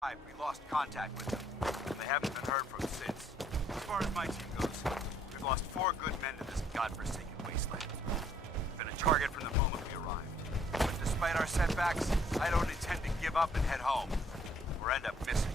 We lost contact with them, and they haven't been heard from since. As far as my team goes, we've lost 4 good men to this godforsaken wasteland. We've been a target from the moment we arrived. But despite our setbacks, I don't intend to give up and head home, or end up missing.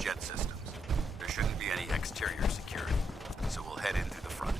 Jet systems. There shouldn't be any exterior security, so we'll head in through the front.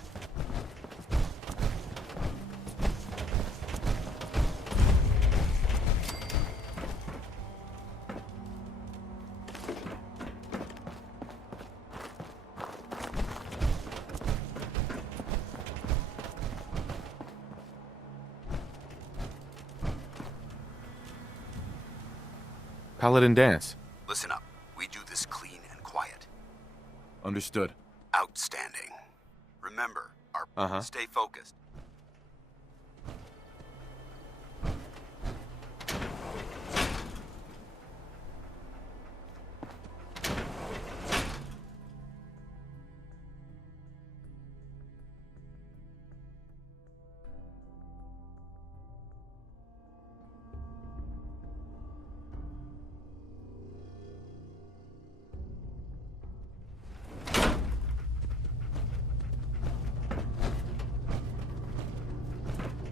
Paladin dance. Listen up. We do this clean and quiet. Understood. Outstanding. Remember, stay focused.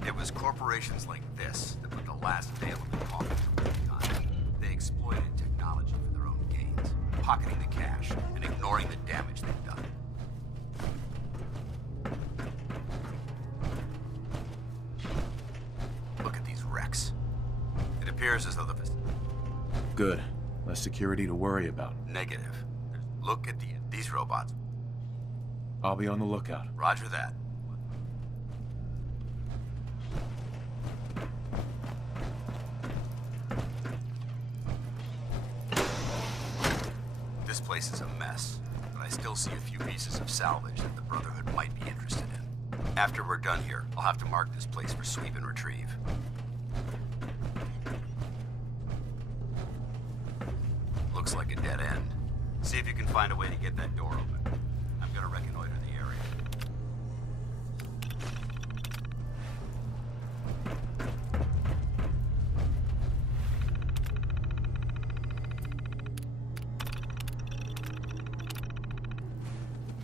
It was corporations like this that put the last nail in the coffin for mankind. They exploited technology for their own gains, pocketing the cash and ignoring the damage they've done. Look at these wrecks. It appears as though the... Good. Less security to worry about. Negative. Look at these robots. I'll be on the lookout. Roger that. This place is a mess, but I still see a few pieces of salvage that the Brotherhood might be interested in. After we're done here, I'll have to mark this place for sweep and retrieve. Looks like a dead end. See if you can find a way to get that door open. I'm gonna reconnoiter the area.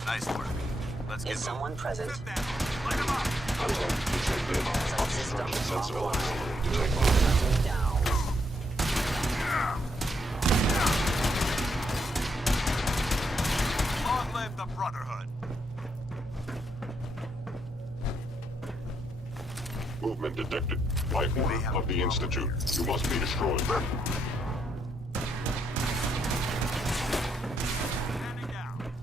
Nice work. Let's get Is someone present? Light 'em up! System detected. Down. Long live the Brotherhood! Movement detected. By order of the Institute, you must be destroyed. Standing down.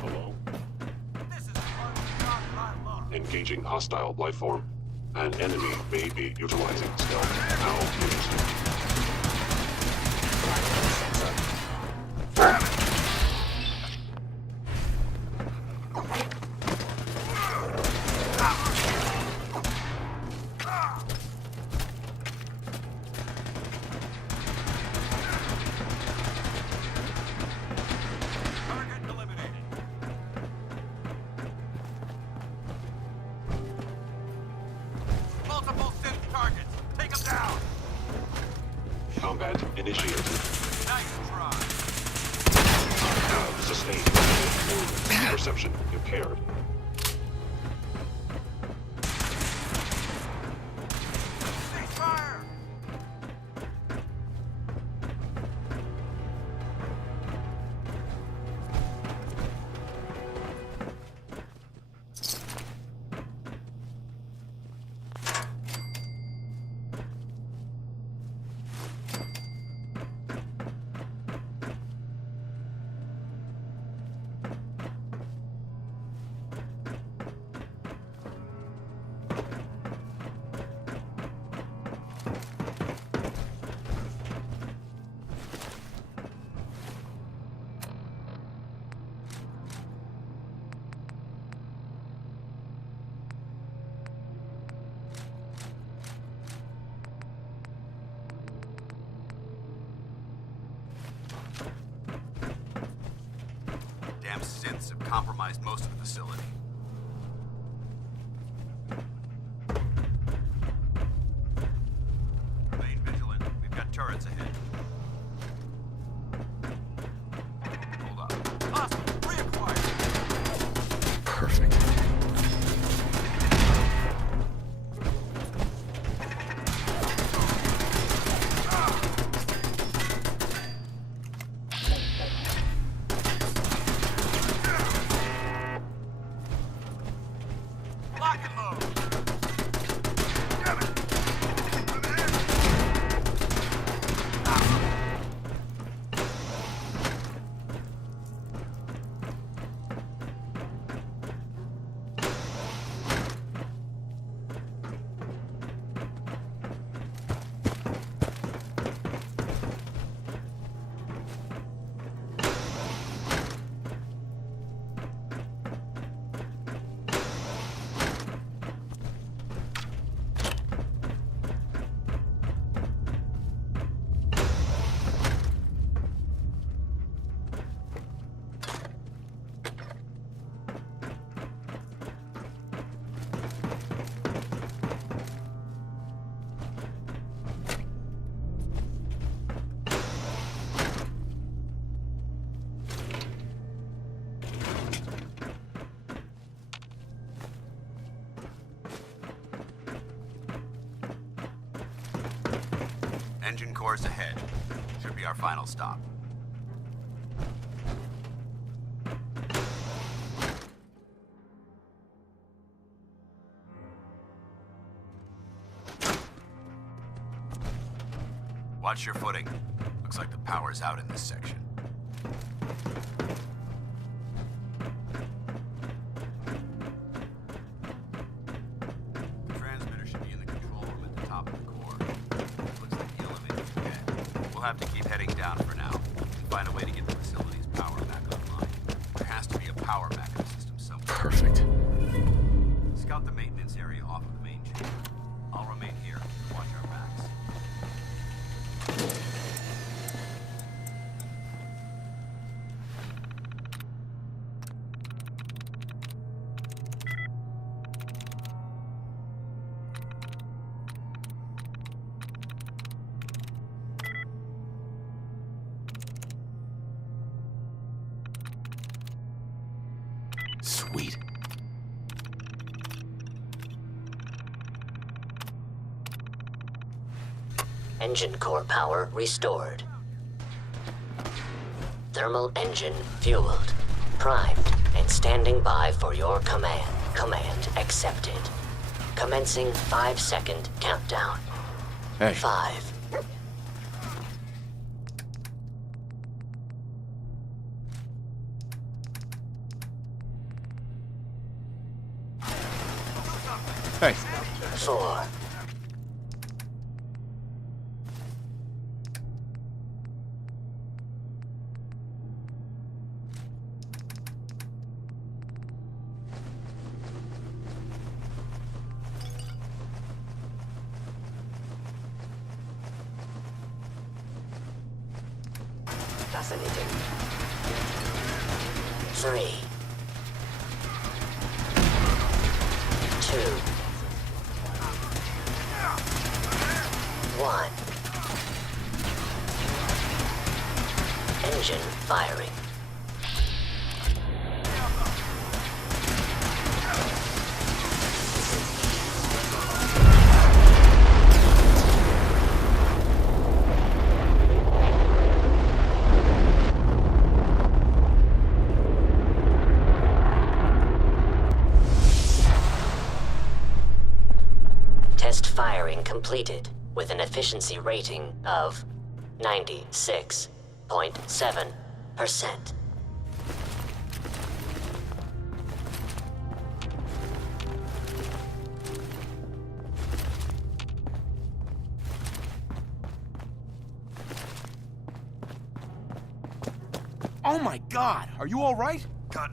Hello? This is not my law. Engaging hostile life form. An enemy may be utilizing stealth. Now used. Target eliminated. Multiple synth targets. Take them down. Combat initiated. Nice try. state. Perception impaired. Ceasefire! Damn synths have compromised most of the facility. Remain vigilant. We've got turrets ahead. Hold up. Hostile! Reacquired! Perfect. Lock and load! Damn it! Engine cores ahead. Should be our final stop. Watch your footing. Looks like the power's out in this section. The transmitter should be in the control room at the top of the core. Looks like the elevator's ahead. We'll have to keep heading down for now and find a way to get the facility's power back online. There has to be a power backup system somewhere. Perfect. Scout the maintenance area off of the main chamber. I'll remain here to watch our backs. Sweet. Engine core power restored. Thermal engine fueled, primed, and standing by for your command. Command accepted. Commencing 5-second countdown. Hey. 5. Hey. 4. 3. 2. 1. Engine firing. wiring completed with an efficiency rating of 96.7%. Oh my god! Are you alright? God.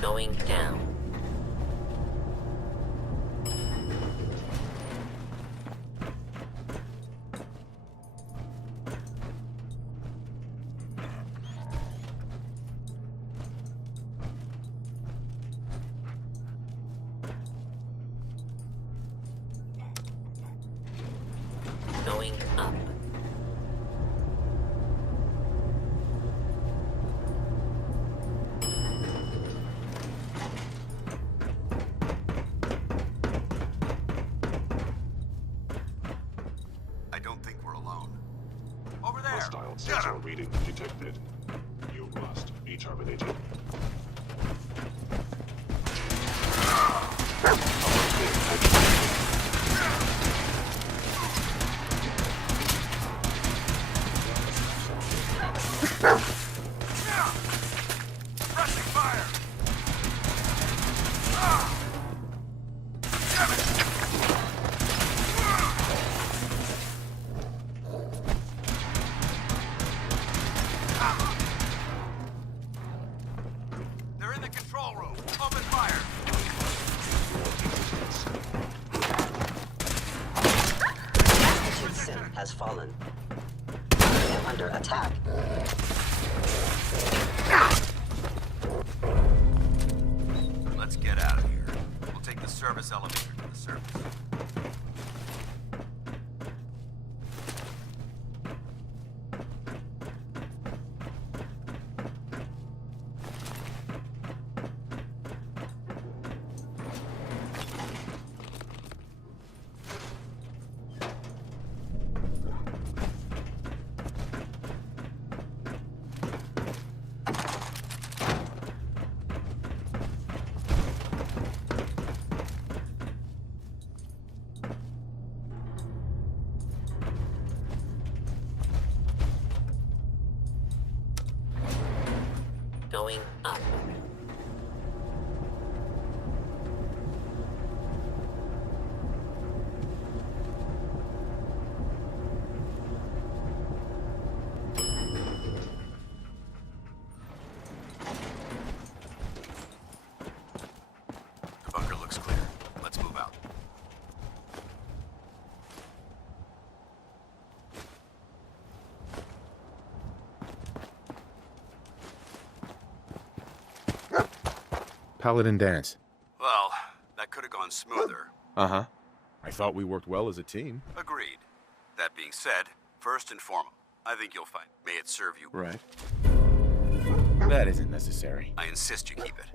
Going down. Going up. I don't think we're alone. Over there! Hostile Get sensor him! reading detected. You must be terminated. Pressing fire! Damn it! They're in the control room. Open fire! Sim has fallen. I am under attack. Let's get out of here. We'll take the service elevator to the surface. Going up. The bunker looks clear. Let's move out. Paladin Dance. Well, that could have gone smoother. Uh-huh. I thought we worked well as a team. Agreed. That being said, first and foremost, I think you'll find. May it serve you. Right. That isn't necessary. I insist you keep it.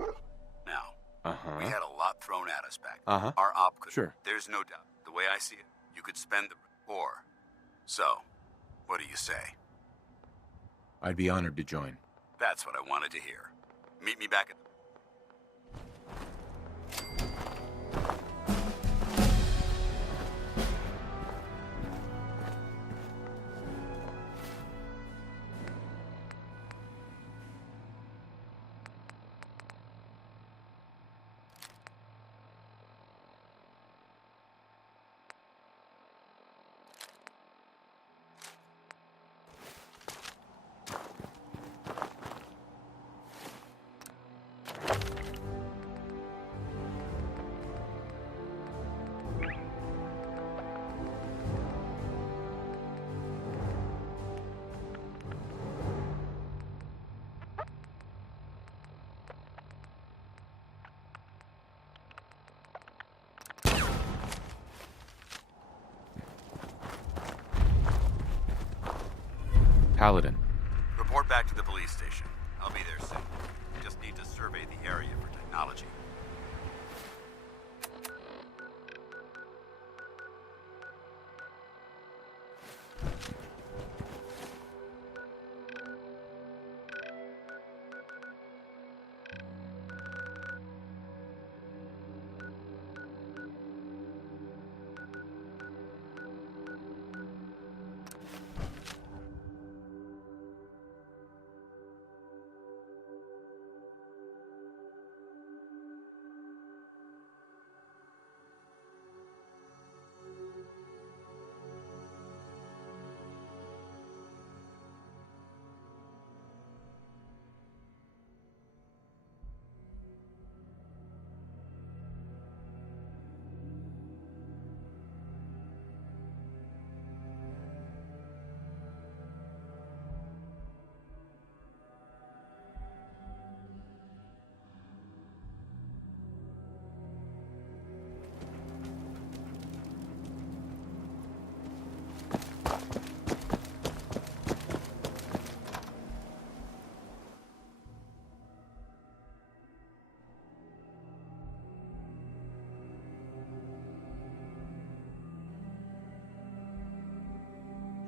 Now, Uh-huh. we had a lot thrown at us back. Uh-huh. Our op could. Sure. There's no doubt. The way I see it, you could spend the or. So, what do you say? I'd be honored to join. That's what I wanted to hear. Meet me back at the... Paladin, station. I'll be there soon. Just need to survey the area for technology.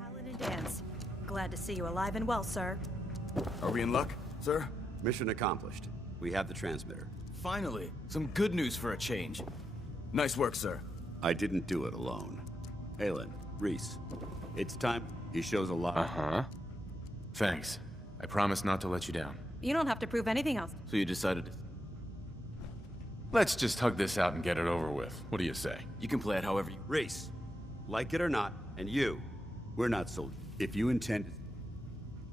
Paladin Dance. Glad to see you alive and well, sir. Are we in luck, sir? Mission accomplished. We have the transmitter. Finally, some good news for a change. Nice work, sir. I didn't do it alone. Aelin, Reese, it's time. He shows a lot. Uh-huh. Thanks. I promise not to let you down. You don't have to prove anything else. So you decided Let's just hug this out and get it over with. What do you say? you can play it however you... Reese, like it or not, and you, we're not soldiers. If you intend...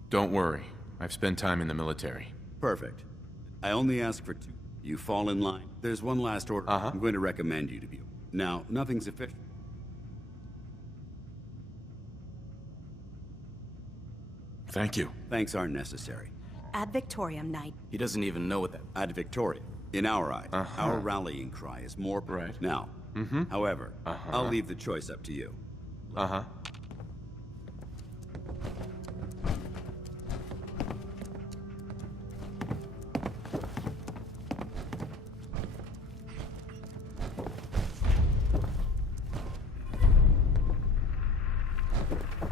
Don't worry. I've spent time in the military. Perfect. I only ask for two. You fall in line. There's one last order. Uh-huh. I'm going to recommend you to be. Now, nothing's official. Thank you. Thanks aren't necessary. Ad Victoriam, Knight. He doesn't even know what that... Ad Victoria. In our eyes, our rallying cry is more... Right. Now, however, I'll leave the choice up to you. Uh-huh.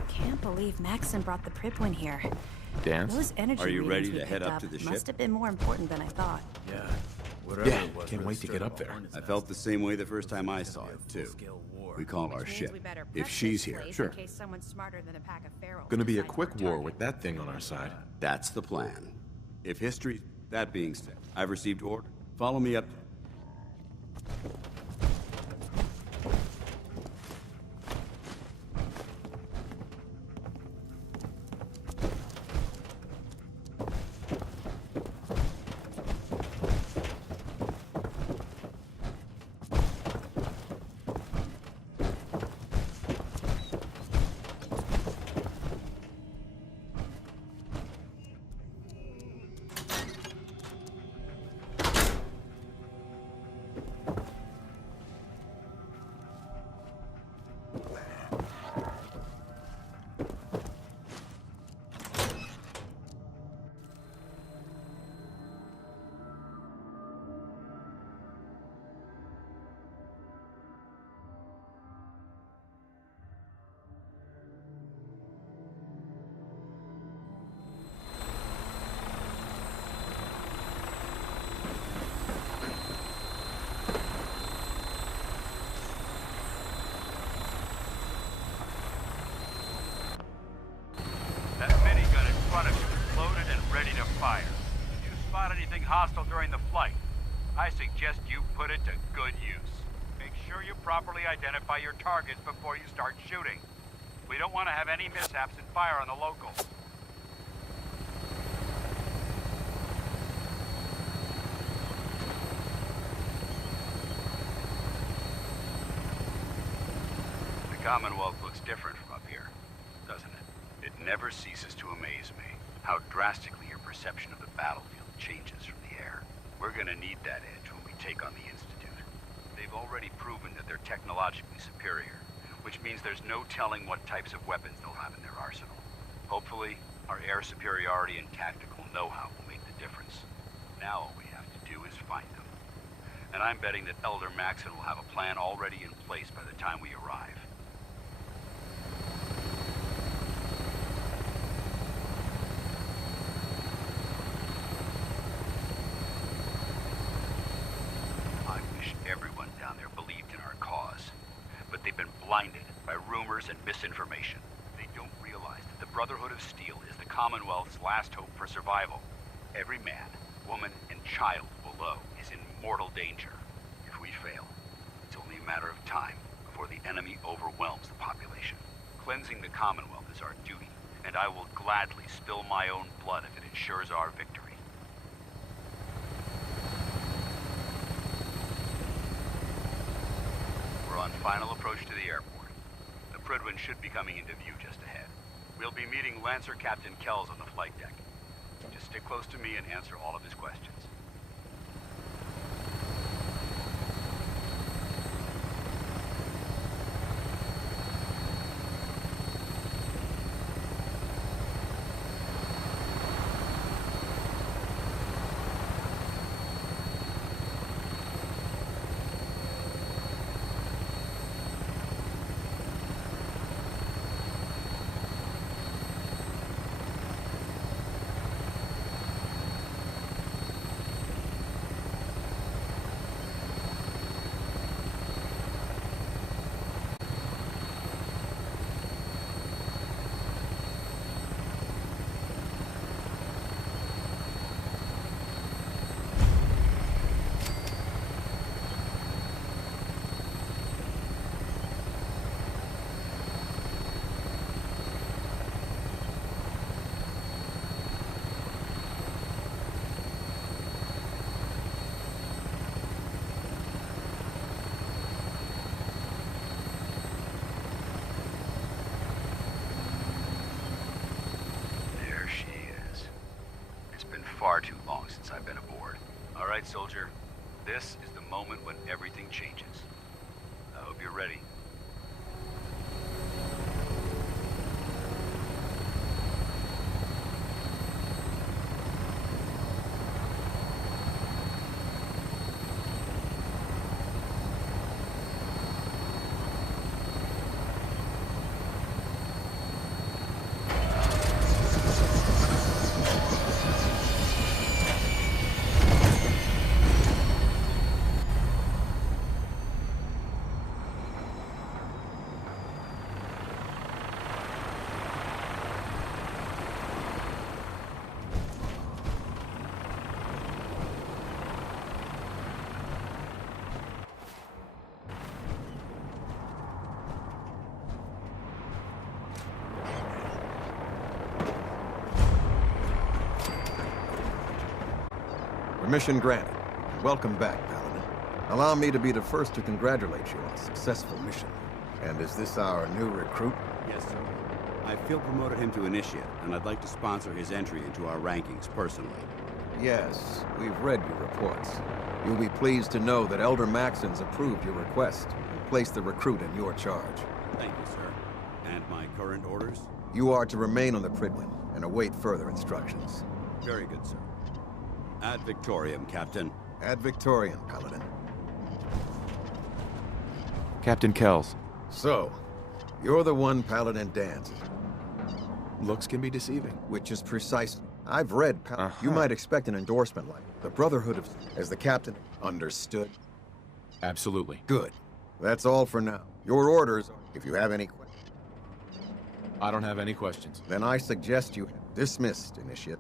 Can't believe Maxon brought the Pripwin here. Dance? Those energy Are you readings ready we to head picked up to the ship? Must have been more important than I thought. Yeah. Whatever Yeah, it was, can't really wait to get stirred up up there. Hornet's I nest. felt the same way the first time I saw Be a it, too. full-scale war. We call our Which means ship. we better If prep she's this here, place Sure. In case someone's smarter than a pack of ferals Gonna be a decides quick we're war target. with that thing on our side. that's the plan. If history... That being said, I've received order. Follow me up. That minigun in front of you is loaded and ready to fire. If you spot anything hostile during the flight, I suggest you put it to good use. Make sure you properly identify your targets before you start shooting. We don't want to have any mishaps and fire on the locals. The Commonwealth looks different from up here, doesn't it? It never ceases to amaze me how drastically your perception of the battlefield changes from the air. We're gonna need that edge when we take on the Institute. They've already proven that they're technologically superior, which means there's no telling what types of weapons they'll have in their arsenal. Hopefully, our air superiority and tactical know-how will make the difference. Now all we have to do is find them. And I'm betting that Elder Maxson will have a plan already in place by the time we arrive. I wish everyone down there believed in our cause. But they've been blinded by rumors and misinformation. They don't realize that the Brotherhood of Steel is the Commonwealth's last hope for survival. Every man, woman, and child below is in mortal danger. If we fail, it's only a matter of time before the enemy overwhelms the population. Cleansing the Commonwealth is our duty, and I will gladly spill my own blood if it ensures our victory. We're on final approach to the airport. The Prydwen should be coming into view just ahead. We'll be meeting Lancer Captain Kells on the flight deck. Just stick close to me and answer all of his questions. Far too long since I've been aboard. All right, soldier. This is the moment when everything changes. I hope you're ready. Permission granted. Welcome back, Paladin. Allow me to be the first to congratulate you on a successful mission. And is this our new recruit? Yes, sir. I feel promoted him to initiate, and I'd like to sponsor his entry into our rankings personally. Yes, we've read your reports. You'll be pleased to know that Elder Maxson's approved your request and placed the recruit in your charge. Thank you, sir. And my current orders? You are to remain on the Prydwen and await further instructions. Very good, sir. Ad Victoriam, Captain. Ad Victoriam, Paladin. Captain Kells. So, you're the one Paladin dances. Looks can be deceiving. Which is precise. I've read You might expect an endorsement like the Brotherhood of... As the captain understood. Absolutely. Good. That's all for now. Your orders, if you have any questions. I don't have any questions. Then I suggest you dismissed, Initiate.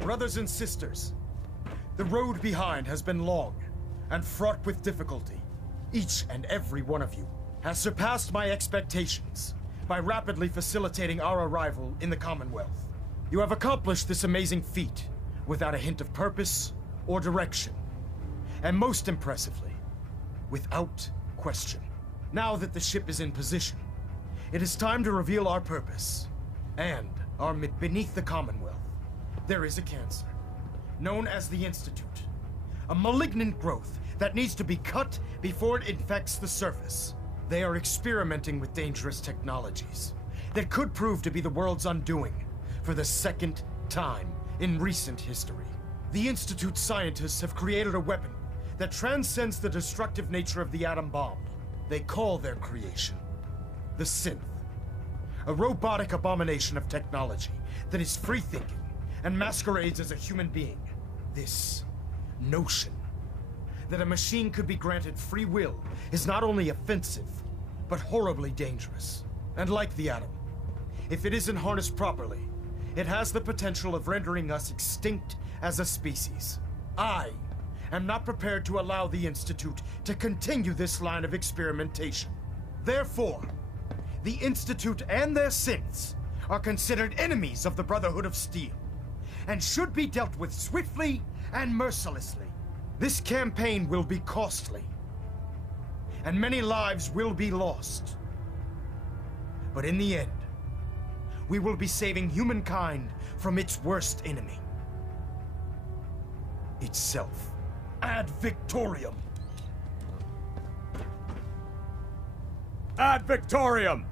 Brothers and sisters, the road behind has been long and fraught with difficulty. Each and every one of you has surpassed my expectations by rapidly facilitating our arrival in the Commonwealth. You have accomplished this amazing feat without a hint of purpose or direction, and most impressively, without question. Now that the ship is in position, it is time to reveal our purpose and beneath the Commonwealth, there is a cancer, known as the Institute. A malignant growth that needs to be cut before it infects the surface. They are experimenting with dangerous technologies that could prove to be the world's undoing for the second time in recent history. The Institute scientists have created a weapon that transcends the destructive nature of the atom bomb. They call their creation the Synth. A robotic abomination of technology that is free-thinking and masquerades as a human being. This notion that a machine could be granted free will is not only offensive, but horribly dangerous. And like the atom, if it isn't harnessed properly, it has the potential of rendering us extinct as a species. I am not prepared to allow the Institute to continue this line of experimentation. Therefore, the Institute and their synths are considered enemies of the Brotherhood of Steel, and should be dealt with swiftly and mercilessly. This campaign will be costly, and many lives will be lost. But in the end, we will be saving humankind from its worst enemy. Itself. Ad Victorium! Ad Victorium!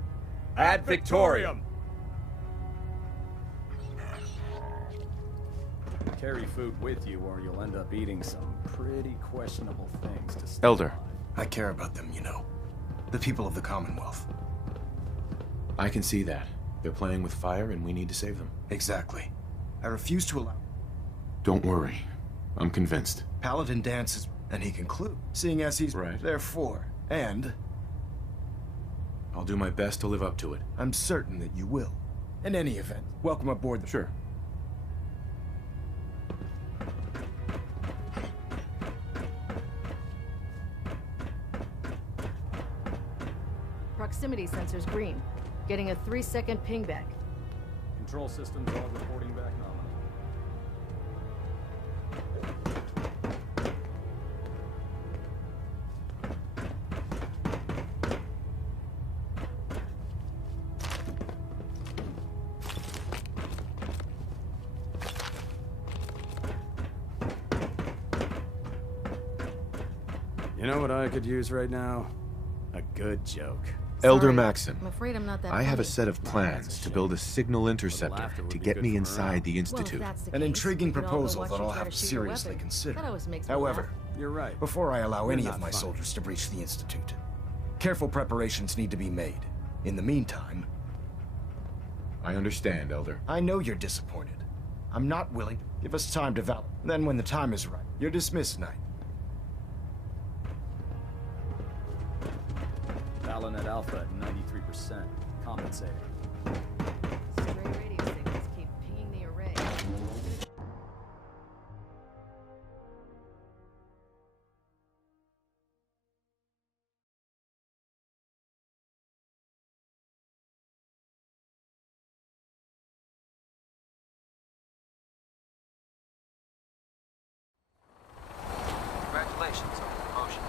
Ad Victorium! Carry food with you or you'll end up eating some pretty questionable things to stay Elder. alive. I care about them, you know. The people of the Commonwealth. I can see that. They're playing with fire and we need to save them. Exactly. I refuse to allow... Don't worry. I'm convinced. Paladin dances, and he concludes, seeing as he's Right. therefore. And I'll do my best to live up to it. I'm certain that you will. In any event, welcome aboard the... Sure. Proximity sensors green. Getting a 3-second ping back. Control systems all reporting back nominal. You know what I could use right now? A good joke. Elder Sorry, Maxon, I'm afraid I'm not that I have a funny. set of plans to build a signal interceptor laughter would to be get good me for inside morale. the Well, if Institute. that's the An case, intriguing we could all go proposal watch that you I'll try have to shoot your seriously weapon. consider. That always makes me However, laugh. You're right. before I allow You're any not of my funny. soldiers to breach the Institute, careful preparations need to be made. In the meantime, I understand, Elder. I know you're disappointed. I'm not willing. Give us time to develop. Then when the time is right, you're dismissed, Knight. Valinet Alpha at 93%. Compensating. Stray radio signals keep pinging the array. Congratulations on the promotion.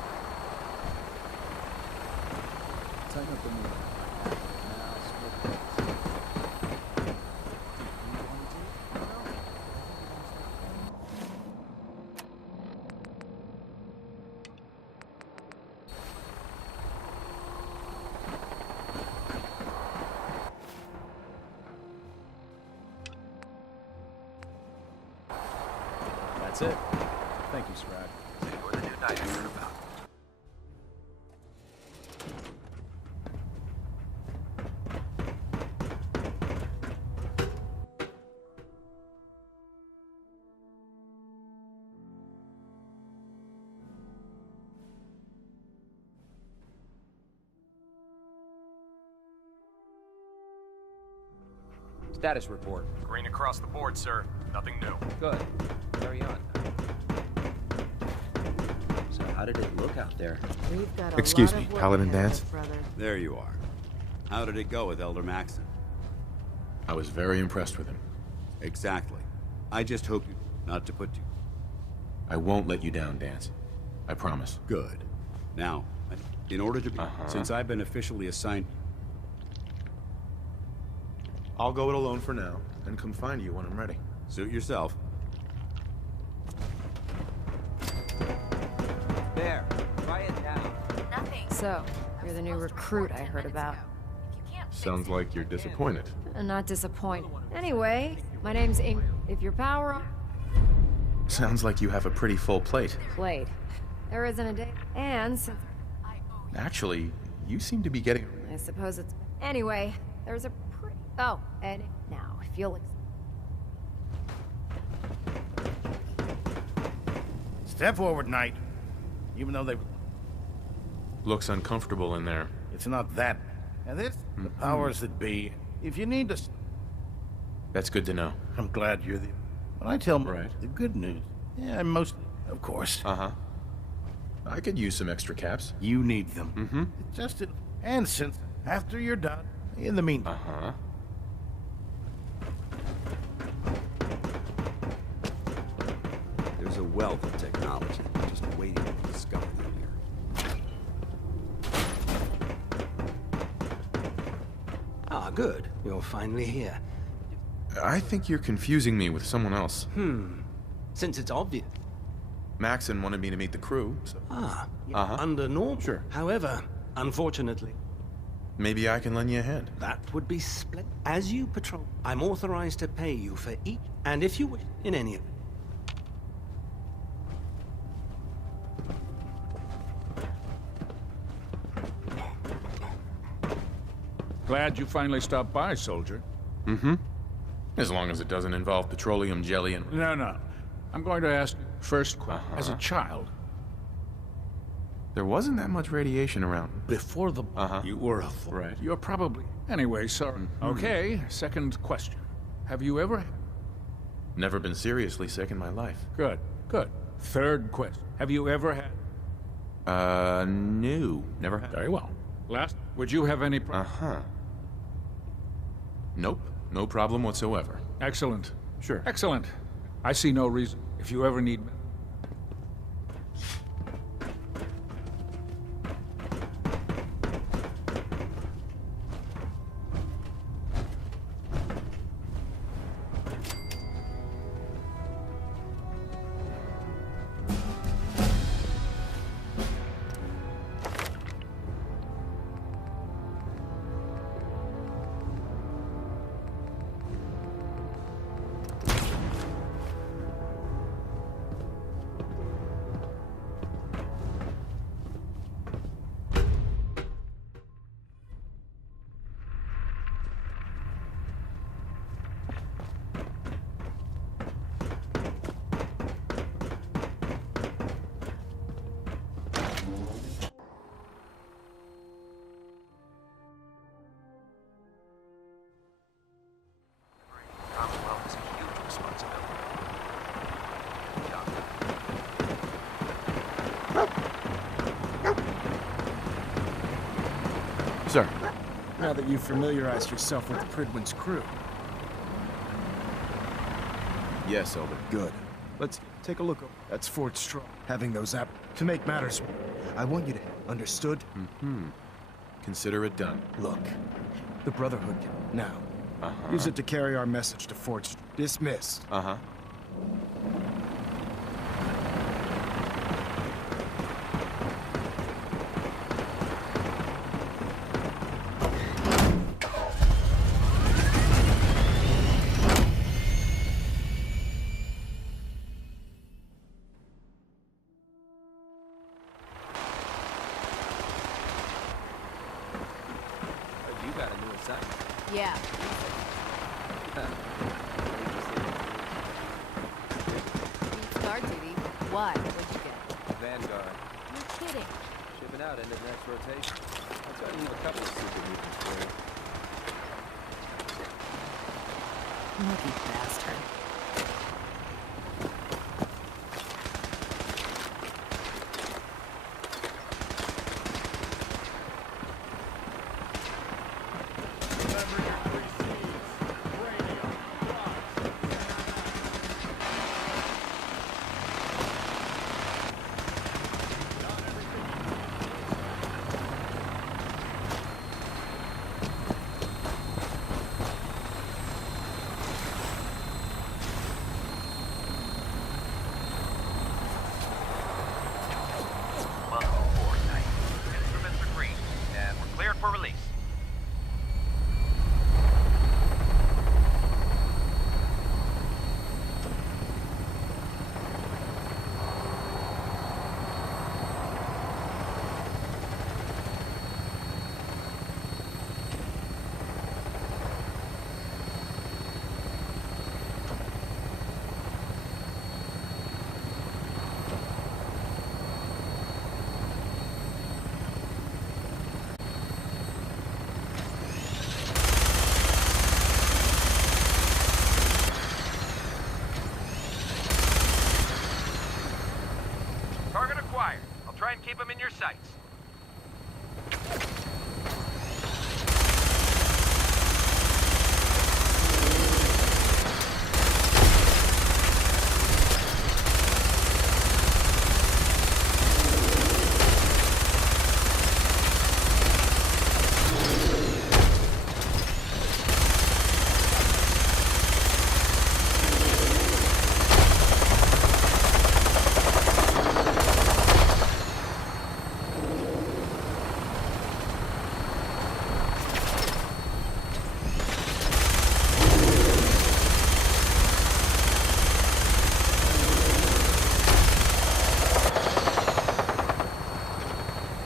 Tighten up the mood. Now split things. That's it. Thank you, Scrag. You're the new knight I heard about. Status report. Green across the board, sir. Nothing new. Good. Carry on. So how did it look out there? We've got a Excuse lot me, of work Paladin ahead of Dance? us, brother. There you are. How did it go with Elder Maxon? I was very impressed with him. Exactly. I just hope you not to put you. I won't let you down, Dance. I promise. Good. Now, in order to be, since I've been officially assigned, I'll go it alone for now, and come find you when I'm ready. Suit yourself. There. Try it now. Nothing. So, you're the new recruit I heard about. Sounds like you're disappointed. Not disappointed. Anyway, my name's Amy. If your power Sounds like you have a pretty full plate. played, there isn't a day. And since Actually, you seem to be getting... I suppose it's anyway, there's a pretty. Oh, and now if you'll. Step forward, Knight. Even though they... Looks uncomfortable in there. It's not that. And this, the powers that be. If you need to... That's good to know. I'm glad you're the... When I tell Right. the good news, yeah, most... Of course. Uh-huh. I could use some extra caps. You need them. Mm-hmm. It's just... And since after you're done, in the meantime... Uh-huh. There's a wealth of technology just waiting to be discovered in here. Ah, good. You're finally here. I think you're confusing me with someone else. Since it's obvious. Maxon wanted me to meet the crew, so... Under norm. Sure. However, unfortunately, Maybe I can lend you a hand. that would be splendid. As you patrol, I'm authorized to pay you for each, and if you wish, in any event. Glad you finally stopped by, soldier. Mm-hmm. As long as it doesn't involve petroleum jelly and... No. I'm going to ask first question. As a child, There wasn't that much radiation around. before the... You were a fool. Right. You're probably... Anyway, sorry. Okay, second question. Have you ever... Never been seriously sick in my life. Good. Third question. Have you ever had... No. Never had. Very well. Last, would you have any... Uh-huh. Nope. No problem whatsoever. Excellent. Sure. Excellent. I see no reason. If you ever need... Commonwealth is a huge responsibility. Sir. Now that you've familiarized yourself with the Pridwin's crew. Yes, Elder. Good. Let's take a look. That's Fort Strong. Having those to make matters, I want you to... Understood? Consider it done. Look, the Brotherhood can... Now, use it to carry our message to Fort Strong. Dismissed. Uh-huh. You got a new assignment. Yeah. Beats guard duty. What? What'd you get? Vanguard. You're kidding. Shipping out into the next rotation. I'll tell you a couple of super mutants for you. Lucky bastard. for release. Target acquired. I'll try and keep him in your sights.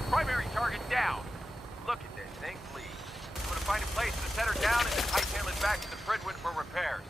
Primary target down. Look at this thing bleed. I'm gonna find a place to set her down and then hightail it back to the Fridwin for repairs.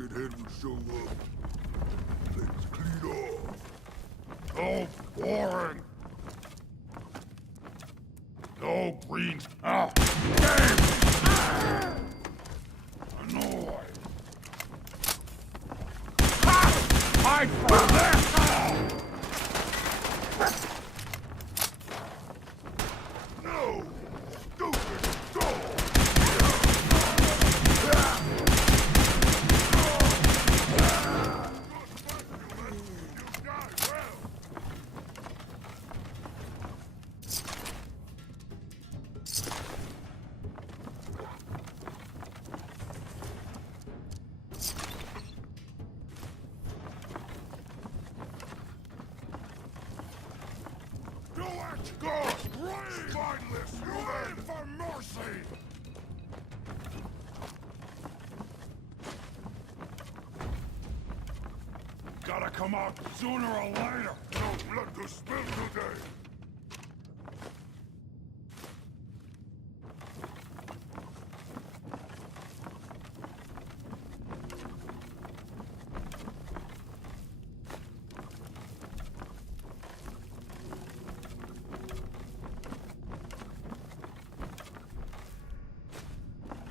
Buckethead would show up. Things clean off. Oh, boring. No greens. Ah, game. Annoyed. Hide from them! No! Stupid dog! God! Spineless human! For mercy! Gotta come out sooner or later! No blood to spill today!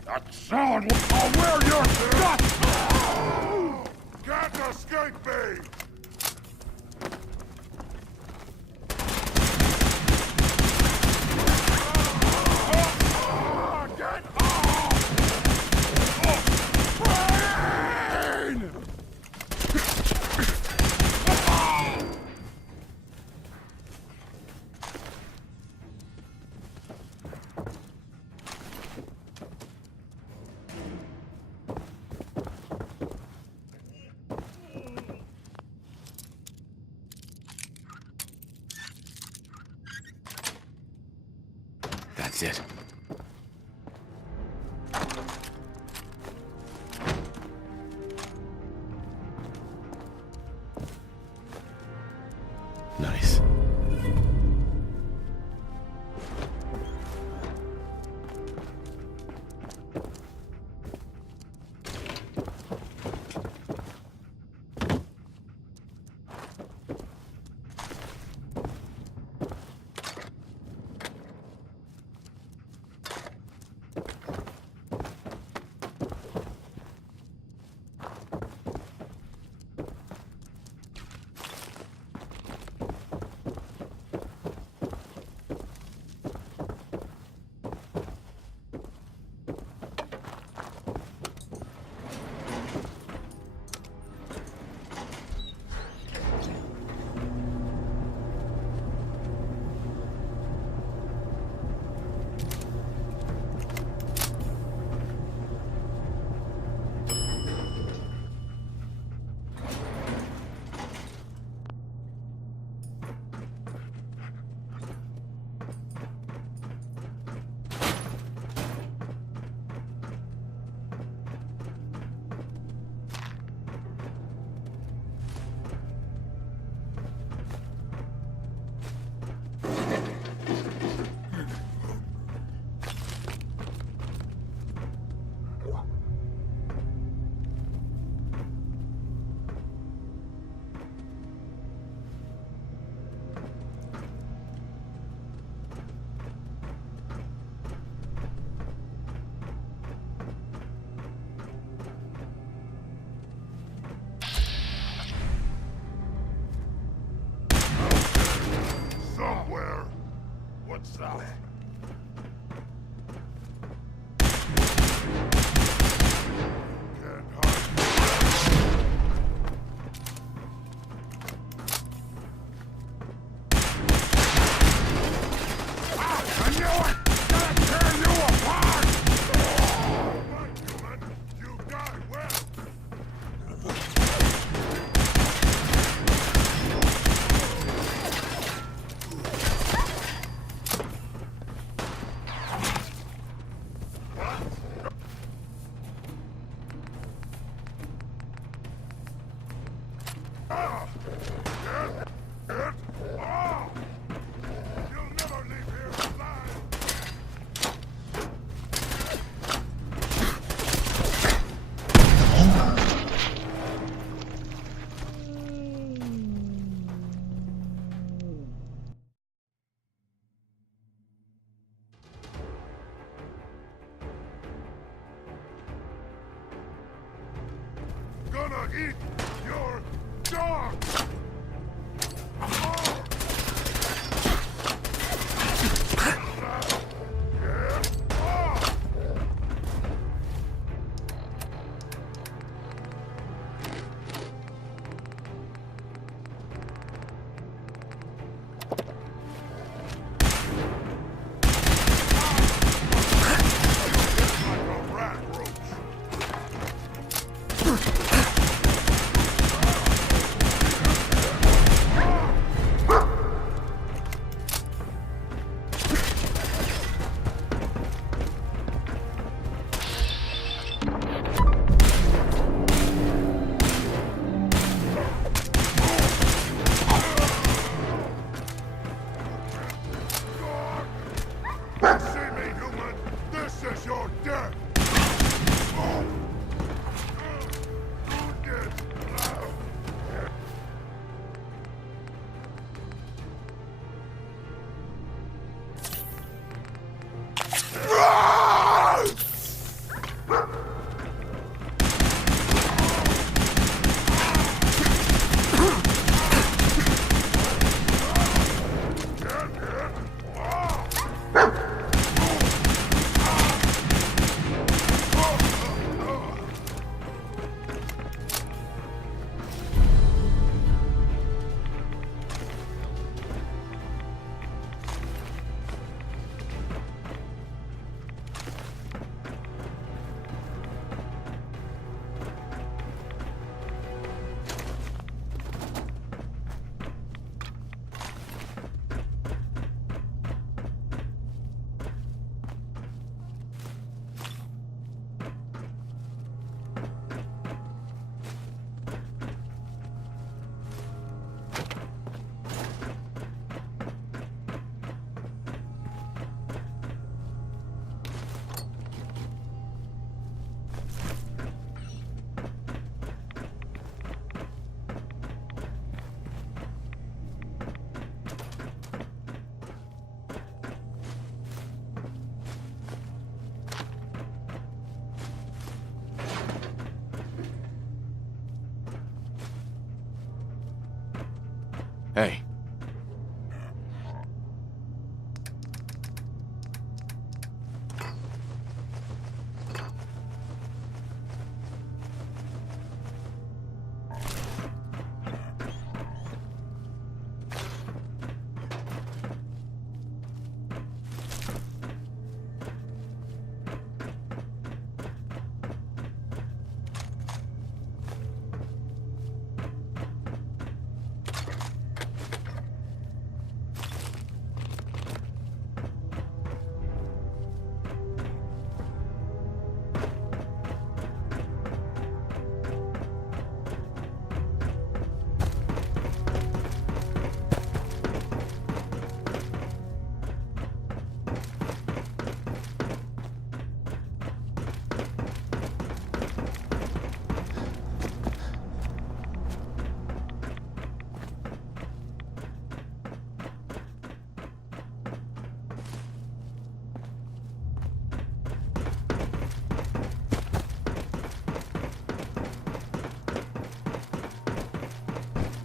That sound will wear your guts! Can't escape me! Get off! Brain! That's it. Nice. Somewhere. What's that? eat your dog! See me, human! This is your death! Hey.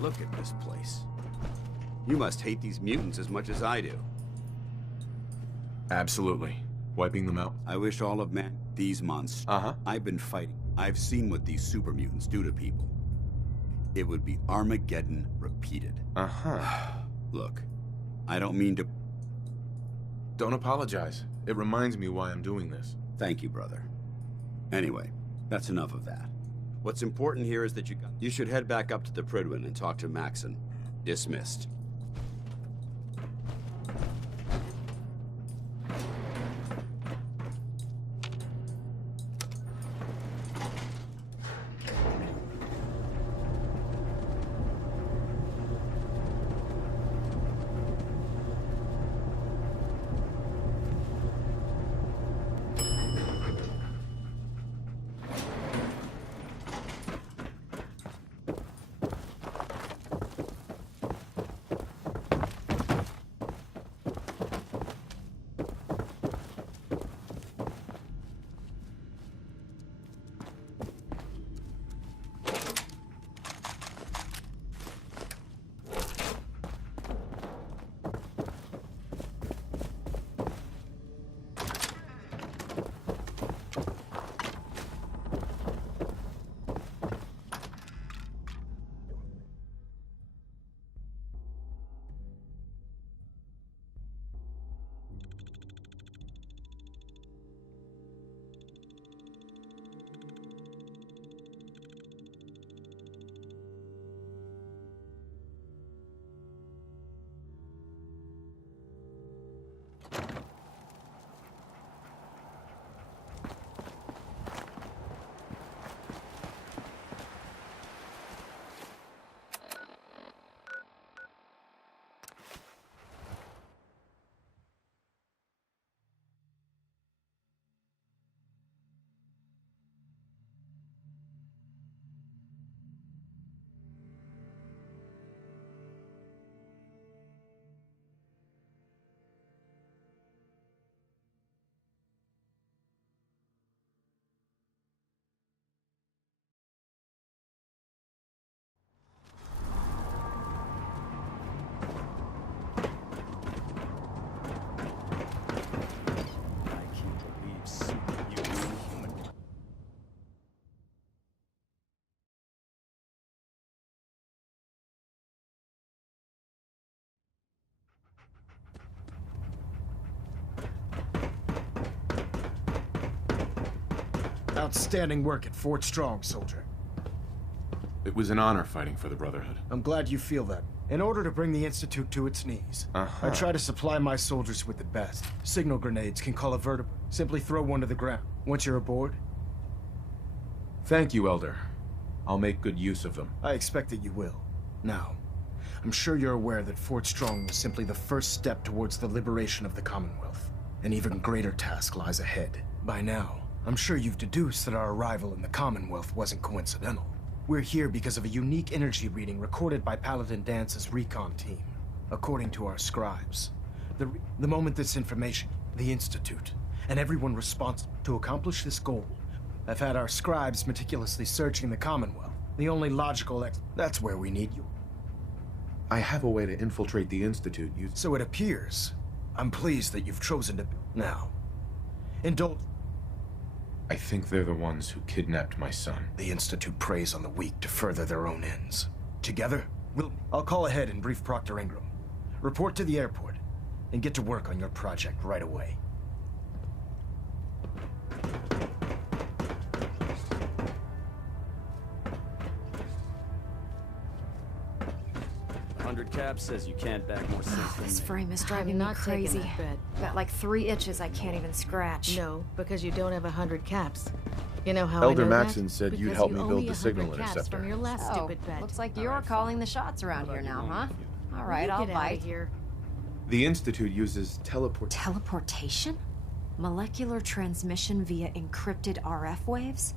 Look at this place. You must hate these mutants as much as I do. Absolutely. Wiping them out. I wish all of man these monsters. I've been fighting. I've seen what these super mutants do to people. It would be Armageddon repeated. Look, I don't mean to... Don't apologize. It reminds me why I'm doing this. Thank you, brother. Anyway, that's enough of that. What's important here is that you should head back up to the Prydwen and talk to Maxon. Dismissed. Outstanding work at Fort Strong, soldier. It was an honor fighting for the Brotherhood. I'm glad you feel that. In order to bring the Institute to its knees, I try to supply my soldiers with the best. Signal grenades can call a vertebra. Simply throw one to the ground. Once you're aboard... Thank you, Elder. I'll make good use of them. I expect that you will. Now, I'm sure you're aware that Fort Strong was simply the first step towards the liberation of the Commonwealth. An even greater task lies ahead. By now, I'm sure you've deduced that our arrival in the Commonwealth wasn't coincidental. We're here because of a unique energy reading recorded by Paladin Dance's recon team. According to our scribes, the moment this information, the Institute, and everyone responsible to accomplish this goal, have had our scribes meticulously searching the Commonwealth. The only logical that's where we need you. I have a way to infiltrate the Institute. So it appears. I'm pleased that you've chosen to... Now, indulge... I think they're the ones who kidnapped my son. The Institute preys on the weak to further their own ends. Together, I'll call ahead and brief Proctor Ingram. Report to the airport, and get to work on your project right away. 100 caps says you can't back more sense than This me. frame is driving me not taking crazy. that bet. Got like 3 itches I can't even scratch. No, because you don't have 100 caps. You know how Elder I know Maxon that? said you'd Because help you me owe build the 100 signal caps interceptor. From your last Oh, stupid bet. looks like you're calling the shots around here now, huh? All right, I'll Get out bite. of here. The Institute uses Teleportation? Molecular transmission via encrypted RF waves?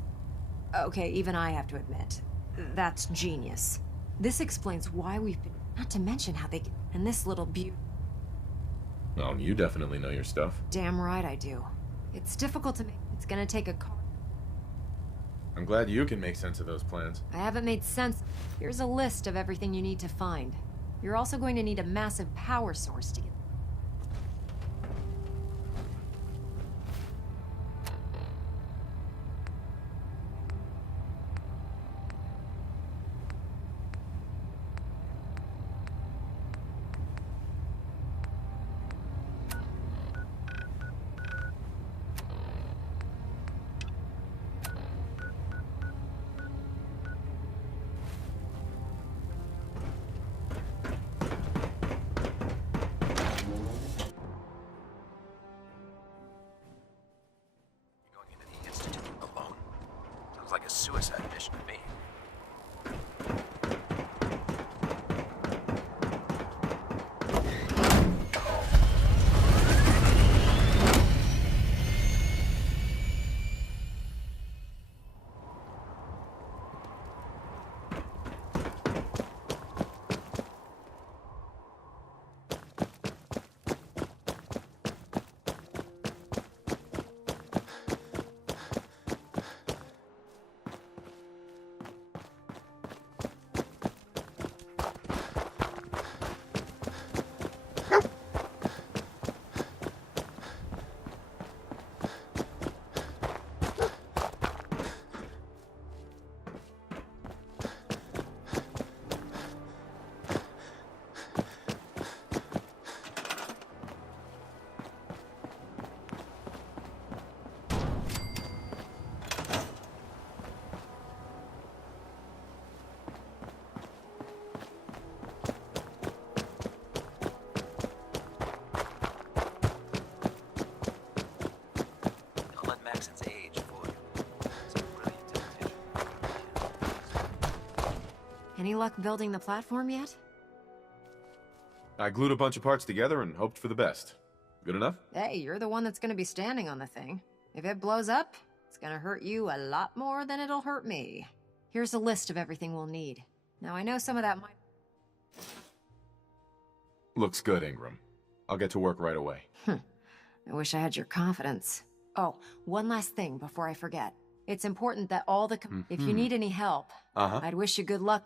Okay, even I have to admit, that's genius. This explains why we've been... Not to mention how they... And this little beaut... Oh, you definitely know your stuff. Damn right I do. It's difficult to make... It's gonna take a car... I'm glad you can make sense of those plans. I haven't made sense. Here's a list of everything you need to find. You're also going to need a massive power source to get... Sounds like a suicide mission to me. Any luck building the platform yet? I glued a bunch of parts together and hoped for the best. Good enough? Hey, you're the one that's gonna be standing on the thing. If it blows up, it's gonna hurt you a lot more than it'll hurt me. Here's a list of everything we'll need. Now, I know some of that might... Looks good, Ingram. I'll get to work right away. I wish I had your confidence. Oh, one last thing before I forget. It's important that all the... If you need any help, I'd wish you good luck.